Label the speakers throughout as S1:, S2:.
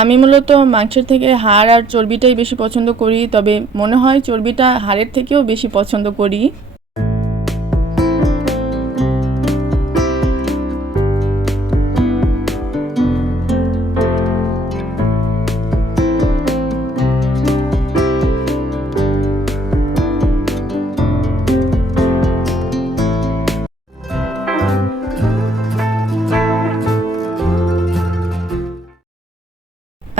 S1: আমি মূলত মাংসের থেকে হাড় আর চর্বিটাই বেশি পছন্দ করি, তবে মনে হয় চর্বিটা হাড়ের থেকেও বেশি পছন্দ করি।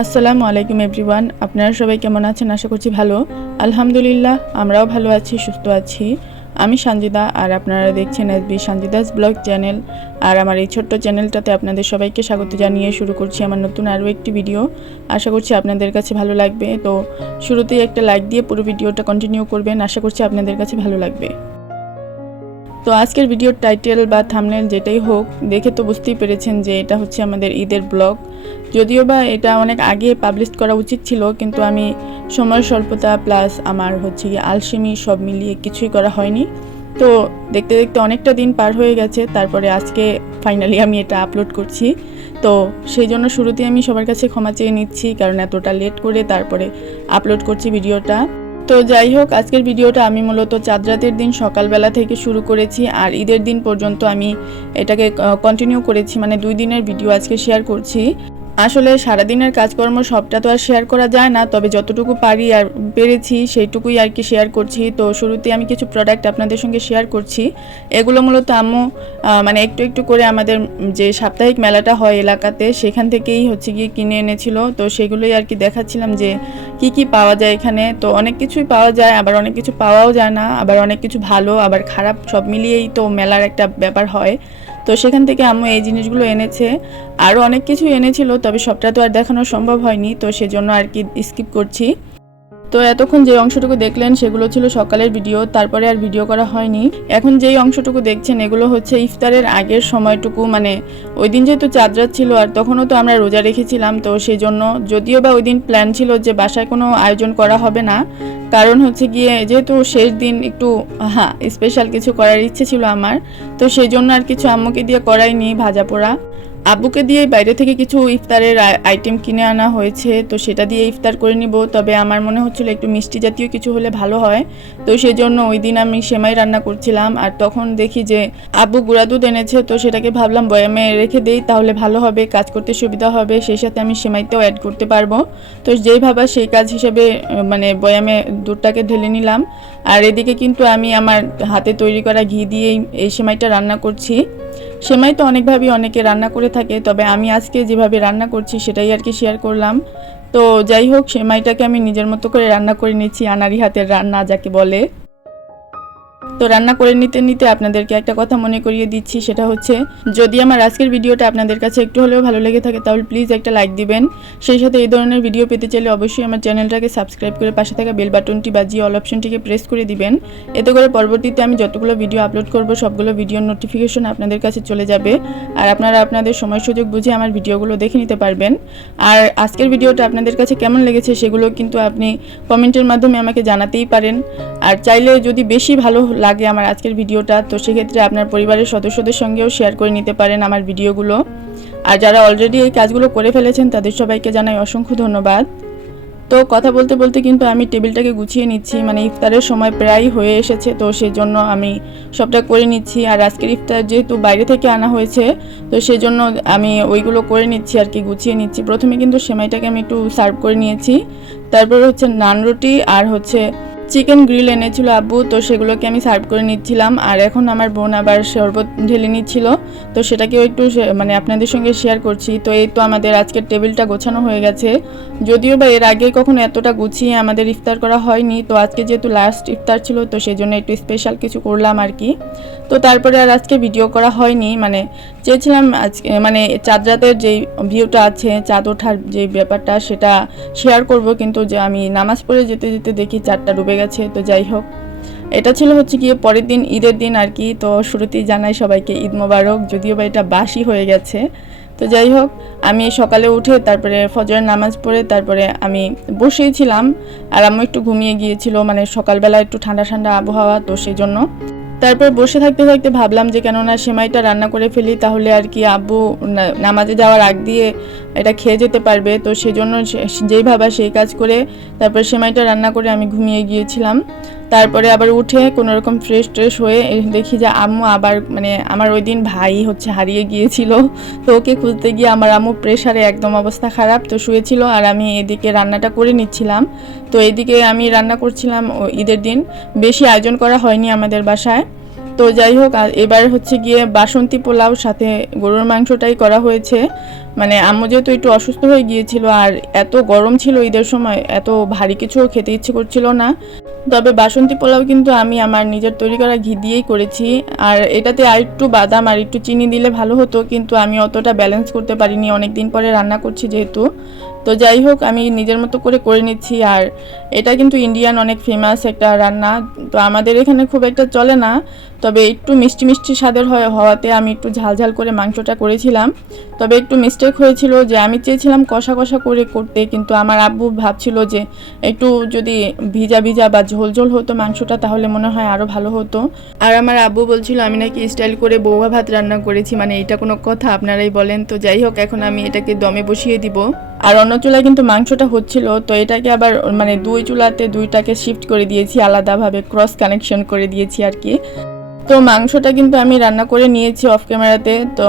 S1: আসসালামু আলাইকুম এভরিওয়ান, আপনারা সবাই কেমন আছেন? আশা করছি ভালো। আলহামদুলিল্লাহ, আমরাও ভালো আছি, সুস্থ আছি। আমি সঞ্জিদা আর আপনারা দেখছেন এসবি সঞ্জিদাস ব্লগ চ্যানেল। আর আমার এই ছোট্ট চ্যানেলটাতে আপনাদের সবাইকে স্বাগত জানিয়ে শুরু করছি আমার নতুন আরও একটি ভিডিও। আশা করছি আপনাদের কাছে ভালো লাগবে। তো শুরুতেই একটা লাইক দিয়ে পুরো ভিডিওটা কন্টিনিউ করবেন। আশা করছি আপনাদের কাছে ভালো লাগবে। তো আজকের ভিডিওর টাইটেল বা থামনেল যেটাই হোক, দেখে তো বুঝতেই পেরেছেন যে এটা হচ্ছে আমাদের ঈদের ব্লগ যদিও বা এটা অনেক আগে পাবলিশ করা উচিত ছিল, কিন্তু আমি সময় স্বল্পতা প্লাস আমার হচ্ছে গিয়ে আলসেমি সব মিলিয়ে কিছুই করা হয়নি। তো দেখতে দেখতে অনেকটা দিন পার হয়ে গেছে, তারপরে আজকে ফাইনালি আমি এটা আপলোড করছি। তো সেই জন্য শুরুতে আমি সবার কাছে ক্ষমা চেয়ে নিচ্ছি, কারণ এতটা লেট করে তারপরে আপলোড করছি ভিডিওটা তো যাই হোক, আজকের ভিডিওটা আমি মূলত চাঁদ রাতের দিন সকালবেলা থেকে শুরু করেছি আর ঈদের দিন পর্যন্ত আমি এটাকে কন্টিনিউ করেছি মানে দুই দিনের ভিডিও আজকে শেয়ার করছি। আসলে সারাদিনের কাজকর্ম সবটা তো আর শেয়ার করা যায় না, তবে যতটুকু পারি আর পেরেছি সেইটুকুই আর কি শেয়ার করছি। তো শুরুতে আমি কিছু প্রোডাক্ট আপনাদের সঙ্গে শেয়ার করছি। এগুলো মূলত আম্মু মানে একটু একটু করে আমাদের যে সাপ্তাহিক মেলাটা হয় এলাকাতে, সেখান থেকেই হচ্ছে গিয়ে কিনে এনেছিল। তো সেগুলোই আর কি দেখাচ্ছিলাম যে কি কি পাওয়া যায় এখানে। তো অনেক কিছুই পাওয়া যায়, আবার অনেক কিছু পাওয়াও যায় না, আবার অনেক কিছু ভালো, আবার খারাপ, সব মিলিয়েই তো মেলার একটা ব্যাপার হয়। তো সেখান থেকে আম্মু এই জিনিসগুলো এনেছে। আরও অনেক কিছু এনেছিল, তবে সবটা তো আর দেখানো সম্ভব হয়নি, তো সেজন্য আর কি স্কিপ করছি। তো এতক্ষণ যে অংশটুকু দেখলেন সেগুলো ছিল সকালের ভিডিও, তারপরে আর ভিডিও করা হয়নি। এখন যেই অংশটুকু দেখছেন এগুলো হচ্ছে ইফতারের আগের সময়টুকু মানে ওই দিন যেহেতু চাঁদ রাত ছিল আর তখনও তো আমরা রোজা রেখেছিলাম, তো সেই জন্য যদিও বা ওই দিন প্ল্যান ছিল যে বাসায় কোনো আয়োজন করা হবে না, কারণ হচ্ছে গিয়ে যেহেতু শেষ দিন একটু হ্যাঁ স্পেশাল কিছু করার ইচ্ছে ছিল আমার, তো সেই জন্য আর কিছু আম্মুকে দিয়ে করাইনি ভাজা পোড়া আব্বুকে দিয়ে বাইরে থেকে কিছু ইফতারের আইটেম কিনে আনা হয়েছে, তো সেটা দিয়ে ইফতার করে নিব। তবে আমার মনে হচ্ছিল একটু মিষ্টি জাতীয় কিছু হলে ভালো হয়। তো সেই জন্য ওই দিন আমি সেমাই রান্না করছিলাম। আর তখন দেখি যে আব্বু গুঁড়া দুধ এনেছে, তো সেটাকে ভাবলাম বয়ামে রেখে দেই, তাহলে ভালো হবে, কাজ করতে সুবিধা হবে, সেই সাথে আমি সেমাইতেও অ্যাড করতে পারব। তো যেই ভাবা সেই কাজ হিসেবে মানে বয়ামে দুধটাকে ঢেলে নিলাম। আর এদিকে কিন্তু আমি আমার হাতে তৈরি করা ঘি দিয়েই এই সেমাইটা রান্না করছি। সেমাই তো অনেকভাবেই অনেকে রান্না করে থাকে, তবে আমি আজকে যেভাবে রান্না করছি সেটাই আর কি শেয়ার করলাম। তো যাই হোক, সেমাইটাকে আমি নিজের মতো করে রান্না করে নিচ্ছি আনারি হাতের রান্না যাকে বলে। তো রান্না করে নিতে নিতে আপনাদেরকে একটা কথা মনে করিয়ে দিচ্ছি, সেটা হচ্ছে যদি আমার আজকের ভিডিওটা আপনাদের কাছে একটু হলেও ভালো লেগে থাকে তাহলে প্লিজ একটা লাইক দিবেন। সেই সাথে এই ধরনের ভিডিও পেতে চাইলে অবশ্যই আমার চ্যানেলটাকে সাবস্ক্রাইব করে পাশে থাকা বেল বাটনটি বাজিয়ে অল অপশনটিকে প্রেস করে দিবেন। এতে করে পরবর্তীতে আমি যতগুলো ভিডিও আপলোড করব, সবগুলো ভিডিওর নোটিফিকেশন আপনাদের কাছে চলে যাবে আর আপনারা আপনাদের সময় সুযোগ বুঝে আমার ভিডিওগুলো দেখে নিতে পারবেন। আর আজকের ভিডিওটা আপনাদের কাছে কেমন লেগেছে সেগুলো কিন্তু আপনি কমেন্টের মাধ্যমে আমাকে জানাতেই পারেন। আর চাইলে যদি বেশি ভালো লাগে আমার আজকের ভিডিওটা, তো সেক্ষেত্রে আপনার পরিবারের সদস্যদের সঙ্গেও শেয়ার করে নিতে পারেন আমার ভিডিওগুলো। আর যারা অলরেডি এই কাজগুলো করে ফেলেছেন, তাদের সবাইকে জানাই অসংখ্য ধন্যবাদ। তো কথা বলতে বলতে কিন্তু আমি টেবিলটাকে গুছিয়ে নিচ্ছি মানে ইফতারের সময় প্রায় হয়ে এসেছে, তো সেই জন্য আমি সবটা করে নিচ্ছি। আর আজকের ইফতার যেহেতু বাইরে থেকে আনা হয়েছে, তো সেই জন্য আমি ওইগুলো করে নিচ্ছি আর কি, গুছিয়ে নিচ্ছি। প্রথমে কিন্তু সেমাইটাকে আমি একটু সার্ভ করে নিয়েছি। তারপর হচ্ছে নান রুটি আর হচ্ছে চিকেন গ্রিল এনেছিল আব্বু, তো সেগুলোকে আমি সার্ভ করে নিচ্ছিলাম। আর এখন আমার বোন আবার শরবত ঢেলে নিচ্ছিল, তো সেটাকেও একটু মানে আপনাদের সঙ্গে শেয়ার করছি। তো এই তো আমাদের আজকের টেবিলটা গোছানো হয়ে গেছে। যদিও বা এর আগে কখনো এতটা গুছিয়ে আমাদের ইফতার করা হয়নি, তো আজকে যেহেতু লাস্ট ইফতার ছিল, তো সেই জন্য একটু স্পেশাল কিছু করলাম আর কি। তো তারপরে আর আজকে ভিডিও করা হয়নি মানে চেয়েছিলাম আজকে মানে চাঁদ রাতের যেই ভিউটা আছে, চাঁদ ওঠার যে ব্যাপারটা, সেটা শেয়ার করব, কিন্তু যে আমি নামাজ পড়ে যেতে যেতে দেখি চারটা ডুবে গেছে, তো যাই হোক। এটা ছিল হচ্ছে গিয়ে পরের দিন, ঈদের দিন আর কি, তো শুরুতেই জানাই সবাইকে ঈদ মোবারক, যদিও বা এটা বাসি হয়ে গেছে। তো যাই হোক, আমি সকালে উঠে তারপরে ফজরের নামাজ পড়ে তারপরে আমি বসেই ছিলাম, আর আমি একটু ঘুমিয়ে গিয়েছিল মানে সকালবেলা একটু ঠান্ডা ঠান্ডা আবহাওয়া, তো সেই জন্য তারপর বসে থাকতে থাকতে ভাবলাম যে কেননা সেমাইটা রান্না করে ফেলি, তাহলে আর কি আব্বু নামাজে যাওয়ার আগ দিয়ে এটা খেয়ে যেতে পারবে। তো সেজন্য যেই ভাবা সেই কাজ করে তারপর সেমাইটা রান্না করে আমি ঘুমিয়ে গিয়েছিলাম। তারপরে আবার উঠে কোনো রকম ফ্রেশ ট্রেশ হয়ে দেখি যে আম্মু আবার মানে আমার ওই দিন ভাই হচ্ছে হারিয়ে গিয়েছিল। তো ওকে খুঁজতে গিয়ে আমার আম্মু প্রেশারে একদম অবস্থা খারাপ, তো শুয়েছিল আর আমি এদিকে রান্নাটা করে নিচ্ছিলাম। তো এদিকে আমি রান্না করছিলাম ঈদের দিন। বেশি আয়োজন করা হয়নি আমাদের বাসায়। তো যাই হোক, আর এবার হচ্ছে গিয়ে বাসন্তী পোলাও সাথে গরুর মাংসটাই করা হয়েছে। মানে আম্মু যেহেতু একটু অসুস্থ হয়ে গিয়েছিল, আর এত গরম ছিল ঈদের সময়, এত ভারী কিছু খেতে ইচ্ছে করছিল না। তবে বাসন্তী পোলাও কিন্তু আমি আমার নিজের তৈরি করা ঘি দিয়েই করেছি। আর এটাতে আর একটু বাদাম আর একটু চিনি দিলে ভালো হতো, কিন্তু আমি অতটা ব্যালেন্স করতে পারিনি। অনেক দিন পরে রান্না করছি যেহেতু। তো যাই হোক, আমি নিজের মতো করে করে নিচ্ছি। আর এটা কিন্তু ইন্ডিয়ান অনেক ফেমাস একটা রান্না। তো আমাদের এখানে খুব একটা চলে না। তবে একটু মিষ্টি মিষ্টি স্বাদের হয়, হওয়াতে আমি একটু ঝাল ঝাল করে মাংসটা করেছিলাম। তবে একটু মিস্টেক হয়েছিল যে আমি চেয়েছিলাম কষা কষা করে করতে, কিন্তু আমার আব্বু ভাবছিল যে একটু যদি ভিজা ভিজা বা ঝোল ঝোল হতো মাংসটা, তাহলে মনে হয় আরও ভালো হতো। আর আমার আব্বু বলছিল, আমি নাকি স্টাইল করে বৌভা ভাত রান্না করেছি। মানে এটা কোনো কথা, আপনারাই বলেন। তো যাই হোক, এখন আমি এটাকে দমে বসিয়ে দিব। আর অন্য চুলায় কিন্তু মাংসটা হচ্ছিল, তো এটাকে আবার মানে দুই চুলাতে দুইটাকে শিফট করে দিয়েছি, আলাদাভাবে ক্রস কানেকশন করে দিয়েছি আর কি। তো মাংসটা কিন্তু আমি রান্না করে নিয়েছি অফ ক্যামেরাতে তো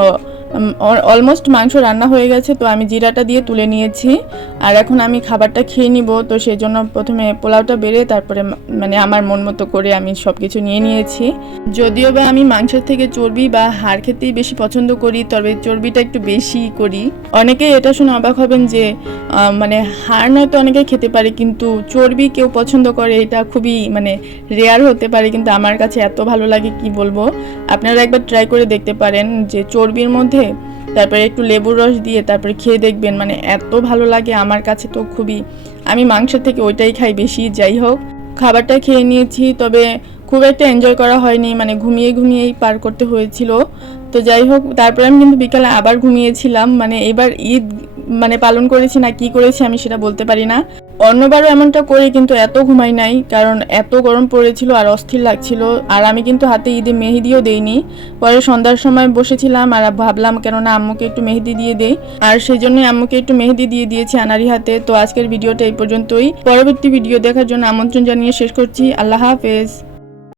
S1: অলমোস্ট মাংস রান্না হয়ে গেছে, তো আমি জিরাটা দিয়ে তুলে নিয়েছি। আর এখন আমি খাবারটা খেয়ে নিব, তো সেই জন্য প্রথমে পোলাওটা বেড়ে তারপরে মানে আমার মন মতো করে আমি সব কিছু নিয়ে নিয়েছি। যদিও বা আমি মাংসের থেকে চর্বি বা হাড় খেতেই বেশি পছন্দ করি, তবে চর্বিটা একটু বেশি করি। অনেকেই এটা শুনে অবাক হবেন যে মানে হাড় নয়তো অনেকে খেতে পারে, কিন্তু চর্বি কেউ পছন্দ করে, এটা খুবই মানে রেয়ার হতে পারে, কিন্তু আমার কাছে এত ভালো লাগে, কি বলব? আপনারা একবার ট্রাই করে দেখতে পারেন যে চর্বির মধ্যে তারপরে একটু লেবুর রস দিয়ে তারপরে খেয়ে দেখবেন মানে এত ভালো লাগে আমার কাছে তো খুবই। আমি মাংসের থেকে ওইটাই খাই বেশি, যাই হোক। খাবারটা খেয়ে নিয়েছি, তবে খুব একটা এনজয় করা হয়নি মানে ঘুমিয়ে ঘুমিয়েই পার করতে হয়েছিল। তো যাই হোক, তারপরে আমি কিন্তু বিকালে আবার ঘুমিয়েছিলাম মানে এবার ঈদ মানে পালন করেছি না কি করেছি আমি সেটা বলতে পারি না। অন্যবারও এমনটা করি, কিন্তু এত ঘুমাই নাই, কারণ এত গরম পড়েছিল আর অস্থির লাগছিল। আর আমি কিন্তু হাতে ঈদে মেহেদিও দেইনি। পরে সন্ধ্যার সময় বসেছিলাম আর ভাবলাম, কেননা আম্মুকে একটু মেহেদি দিয়ে দেই। আর সেই জন্যই আম্মুকে একটু মেহেদি দিয়ে দিয়েছি আনারি হাতে। তো আজকের ভিডিওটা এই পর্যন্তই। পরবর্তী ভিডিও দেখার জন্য আমন্ত্রণ জানিয়ে শেষ করছি। আল্লাহ হাফেজ।